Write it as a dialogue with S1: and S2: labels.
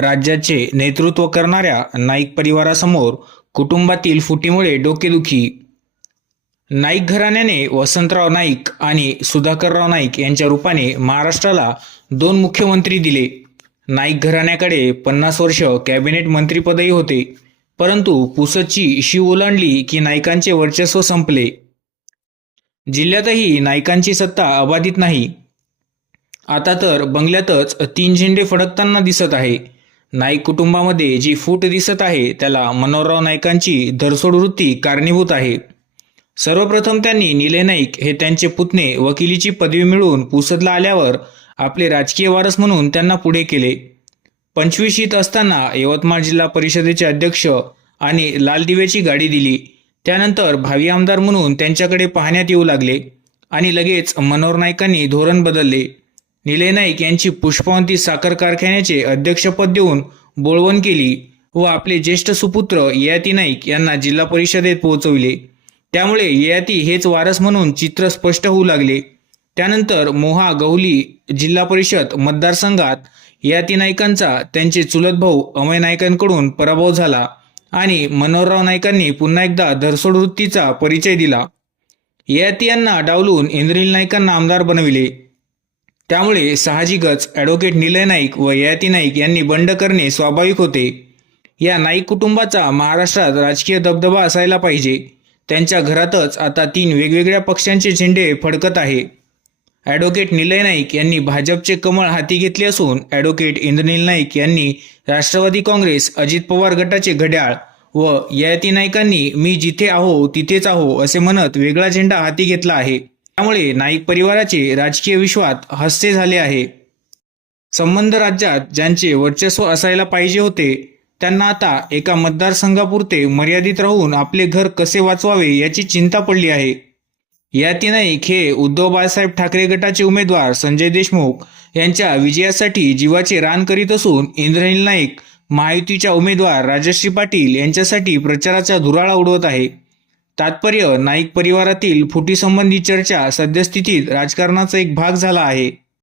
S1: राज्याचे नेतृत्व करणाऱ्या नाईक परिवारासमोर कुटुंबातील फुटीमुळे डोकेदुखी. नाईक घराण्याने वसंतराव नाईक आणि सुधाकरराव नाईक यांच्या रूपाने महाराष्ट्राला दोन मुख्यमंत्री दिले. नाईक घराण्याकडे पन्नास वर्ष कॅबिनेट मंत्रीपदही होते. परंतु पुसदची शिव ओलांडली की नाईकांचे वर्चस्व संपले. जिल्ह्यातही नाईकांची सत्ता अबाधित नाही. आता तर बंगल्यातच तीन झेंडे फडकताना दिसत आहे. नाईक कुटुंबामध्ये जी फूट दिसत आहे त्याला मनोहरराव नाईकांची धरसोड वृत्ती कारणीभूत आहे. सर्वप्रथम त्यांनी निले नाईक हे त्यांचे पुतणे वकिलीची पदवी मिळवून पुसदला आल्यावर आपले राजकीय वारस म्हणून त्यांना पुढे केले. पंचवीशीत असताना यवतमाळ जिल्हा परिषदेचे अध्यक्ष आणि लालदिव्याची गाडी दिली. त्यानंतर भावी आमदार म्हणून त्यांच्याकडे पाहण्यात येऊ लागले आणि लगेच मनोहर नाईकांनी धोरण बदलले. निलय नाईक यांची पुष्पवंती साखर कारखान्याचे अध्यक्षपद देऊन बोळवण केली व आपले ज्येष्ठ सुपुत्र ययाती नाईक यांना जिल्हा परिषदेत पोहोचविले. त्यामुळे ययाती हेच वारस म्हणून चित्र स्पष्ट होऊ लागले. त्यानंतर मोहा गहुली जिल्हा परिषद मतदारसंघात ययाती नाईकांचा त्यांचे चुलत भाऊ अमय नाईकांकडून पराभव झाला आणि मनोहरराव नाईकांनी पुन्हा एकदा धरसोड वृत्तीचा परिचय दिला. ययाती यांना डावलून इंद्रिल नाईकांना आमदार बनविले. त्यामुळे साहजिकच ॲडव्होकेट निलय नाईक व ययाती नाईक यांनी बंड करणे स्वाभाविक होते. या नाईक कुटुंबाचा महाराष्ट्रात राजकीय दबदबा असायला पाहिजे. त्यांच्या घरातच आता तीन वेगवेगळ्या पक्षांचे झेंडे फडकत आहे. ॲडव्होकेट निलय नाईक यांनी भाजपचे कमळ हाती घेतले असून ॲडव्होकेट इंद्रनील नाईक यांनी राष्ट्रवादी काँग्रेस अजित पवार गटाचे घड्याळ व ययाती नाईकांनी मी जिथे आहो तिथेच आहो असे म्हणत वेगळा झेंडा हाती घेतला आहे. त्यामुळे नाईक परिवाराचे राजकीय विश्वात हास्य झाले आहे. संबंध राज्यात ज्यांचे वर्चस्व असायला पाहिजे होते त्यांना आता एका मतदारसंघापुरते मर्यादित राहून आपले घर कसे वाचवावे याची चिंता पडली आहे. याती नाईक हे उद्धव बाळासाहेब ठाकरे गटाचे उमेदवार संजय देशमुख यांच्या विजयासाठी जीवाचे रान करीत असून इंद्रनील नाईक महायुतीच्या उमेदवार राजश्री पाटील यांच्यासाठी प्रचाराचा धुराळा उडवत आहे. तात्पर्य नाईक परिवारातील फुटीसंबंधी चर्चा सद्यस्थितीत राजकारणाचा एक भाग झाला आहे.